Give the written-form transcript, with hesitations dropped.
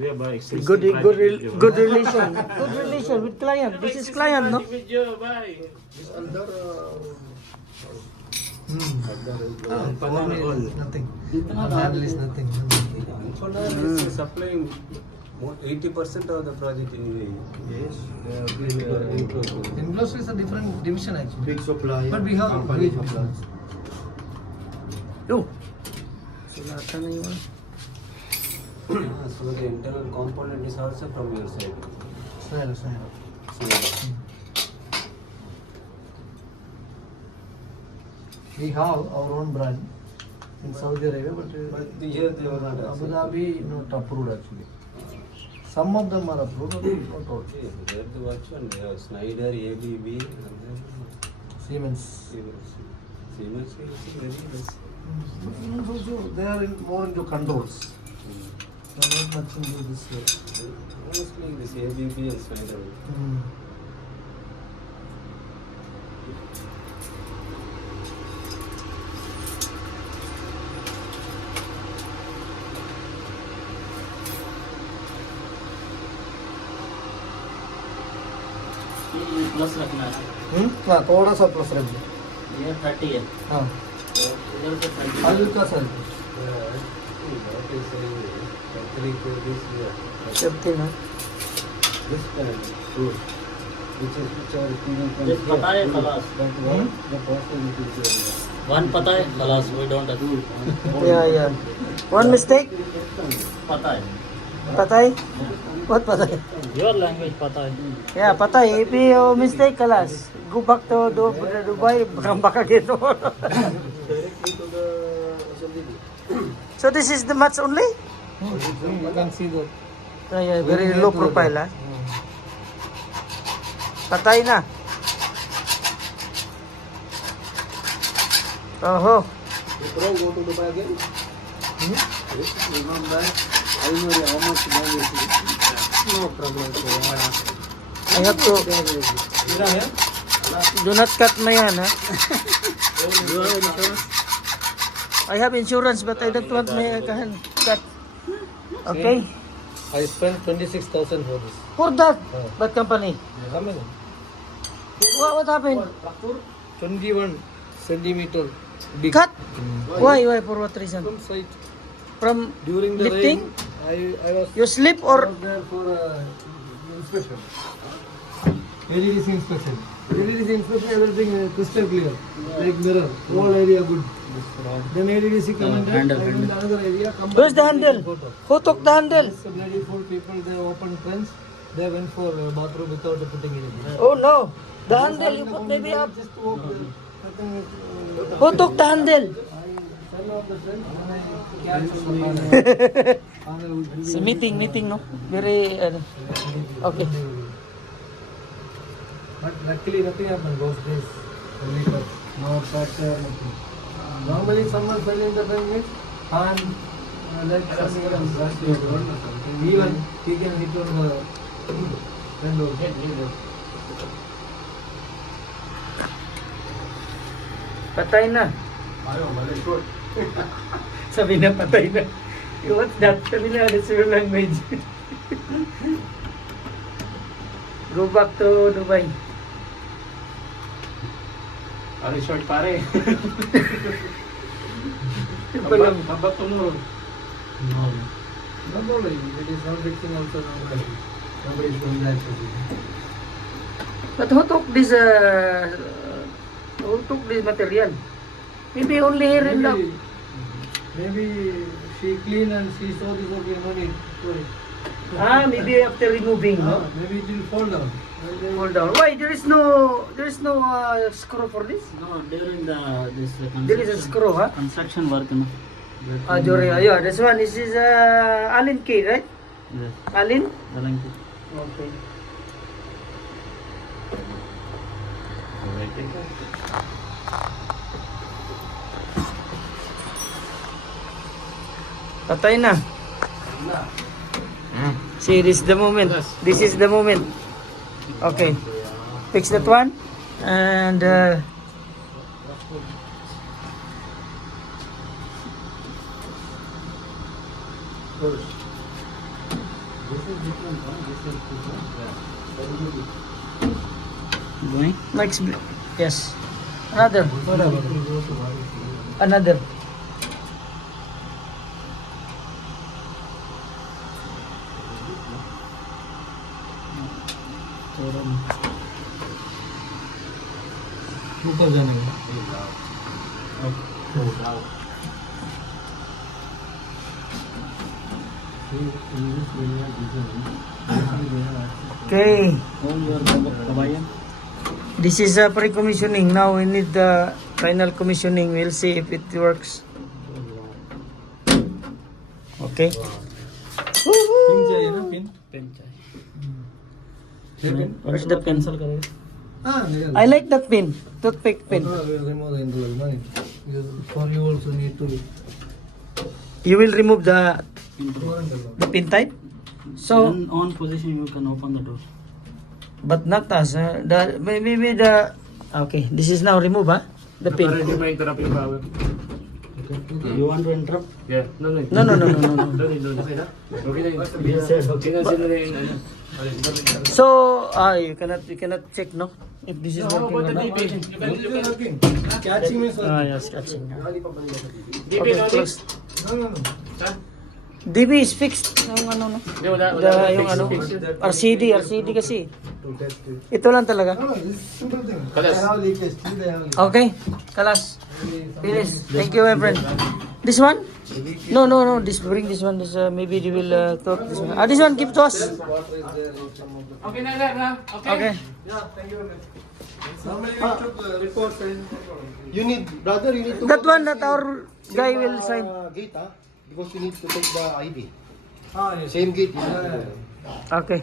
Yeah, bye. Good relation. Good relation with client. This is client, no? Video, bye. Under Panel all. nothing. Handle is nothing. Is supplying 80% of the project in UAE. Yes, they have been improved. Enclosure is a different division actually. Big supplier. But we have company huge suppliers. Yo. Sulatan na yun. So the internal component is also from your side. Sir. So, We have our own brand in Saudi Arabia, but here they were not Abu accepted. Dhabi not approved actually. Some of them are approved, but not all. Okay, they have the virtual. They have Schneider, ABB, and then Siemens. Siemens. Siemens is very nice. But Siemens also, they are more into controls. They are not much into this. Mostly this ABB and Schneider. Plus रखना है हाँ थोड़ा सा प्लस रख दो ये 30 है हाँ तो इधर से 30 हल्का सा What is three this year? 50 ना This kind, two. Which are feeding from This here. पता है खलास That one, the possibility is there. One पता है खलास we don't have yeah one mistake पता है पता है बहुत पता है your language पता है yeah पता है if you mistake class go back to Dubai baka gitu Directly to the assembly. so this is the match only you can see that yeah very low profile ah patay na oh Bro, go to Dubai again. Yes, remember, I know how much money is it. No problem. I have to do not cut my hand ha You have insurance? I have insurance but I don't want my hand cut okay I spent 26,000 for this. for that but company How many? what happened 21 centimeter big. cut why for what reason From site. from During the lifting rain, I was you slip or there for inspection. LEDC inspection. LEDC inspection, everything crystal clear. Like mirror, whole area good. Then LEDC commented, handle. in another area, come where's the back, handle photo. who took the handle Yes, bloody four people, they opened trench. They went for bathroom without putting anything. oh no the handle you put maybe up Just to open. Nothing, who took the handle I fell off the trench and I catch on the it's a meeting no very okay But luckily nothing happened those days. Only cut. No fracture, nothing. Normally someone fell in the trench means hand, leg, something else. That's it. Even he can hit on the friend also. patay na sabi na patay na what's that sabi na that's your language go back to Dubai Are you short, pare? How about tomorrow? No. No problem. It is not fixing also. Nobody is going that. but who took this material maybe only here in the Maybe she clean and she saw this okay, no need. Sorry. maybe after removing no Maybe it will fall down. hold down why there is no screw for this no during this there is a screw huh construction work no Jore, yeah, this one this is Allen key right yes Allen dalang okay patay na see this is the moment this is the moment okay fix that one and This is different, huh? This is different. Yeah. Going? Next. Yes. Another. Whatever. Another. ऊपर जाने का Okay. This is a pre-commissioning. Now we need the final commissioning. We'll see if it works. Okay. Pin चाहिए ना pin Where's the pen? हाँ I like that pin. Toothpick pin. remove the envelope money because for you also need to You will remove the pin type. So, on position you can open the door. but not us. Maybe the. Okay, this is now remove, huh? The pin. Para hindi ma-interrupt yung power. You want to interrupt? Yeah. No. No. No need. Okay na? Okay na yun. Cancel na yung ano. So, you cannot check, no? If this is How working about or the not. DP? You can catching means Yes, catching. DP Okay, no need? close. no DB is fixed. Yung ano, no? Hindi, wala. Yung ano, RCD kasi. to test it Ito lang talaga. no this is simple thing Kalas. they have leakage still they have leakage Okay, kalas. Finish. Thank you, my friend. This one? No. Bring this one. This maybe they will talk this one. This one give to us. water is there in some of the Okay na lang, ha? Okay. yeah thank you very much normally we took reports and You need, brother, you need to That one that our guy will sign. Gate, because you need to take the ID. ah yes Same gate. yeah. Okay.